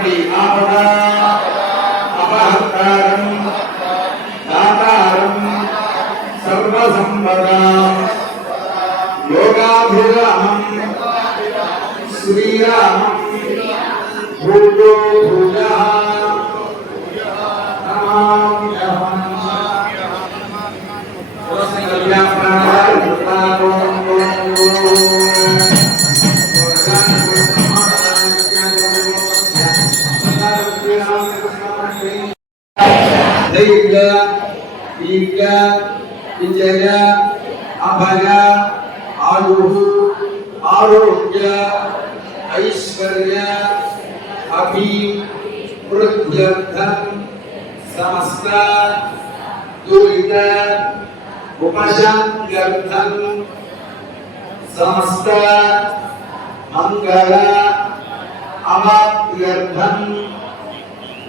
ఉన్నటువంటి ఆపద అపహత్కారం దాతారం. సర్వసంపద. యోగాభిరామం. శ్రీరామం. భూజో భూజ నమామ్యహం. కళ్యాణ ప్రాణాలు Tiga, tiga, Ijaya, Abhaya, Aluhu, Arogya, Aishwarya, Abhi, Pratyardham, Samasta, Durita, Upashangardham, Samasta, Mangala, Amatyardham,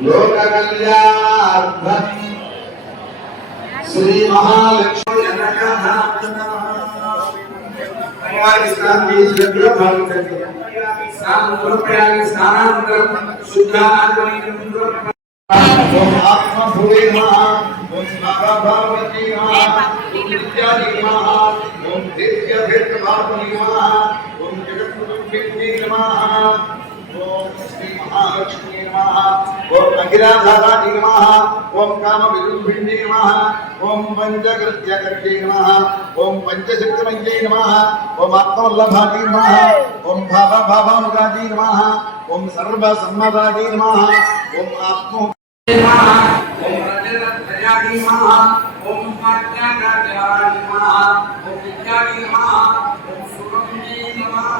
लोक कल्याण श्री महालक्ष्मी कुमार स्नान बीज यज्ञ भंग कर दिया स्नान प्रयाग स्नानांतर शुद्धा आत्मा ओम आत्मा भूले महा ओम सारा भगवती महा ओम विद्या महा ओम दिव्य भेद भाव महा ओम जगत गुरु के महा ओम श्री महालक्ष्मी अखिलाधाराणि नमः ॐ कामविरुद्धिण्ये नमः ॐ पञ्चकृत्यकर्ते नमः ॐ पञ्चशक्तिमञ्जे नमः ॐ आत्मवल्लभादि नमः ॐ भावभावामुदादि नमः ॐ सर्वसम्मदादि नमः ॐ आत्मो नमः ॐ रजतधर्यादि नमः ॐ पाट्याकार्याणि नमः ॐ विद्यादि नमः ॐ सुगन्धि नमः।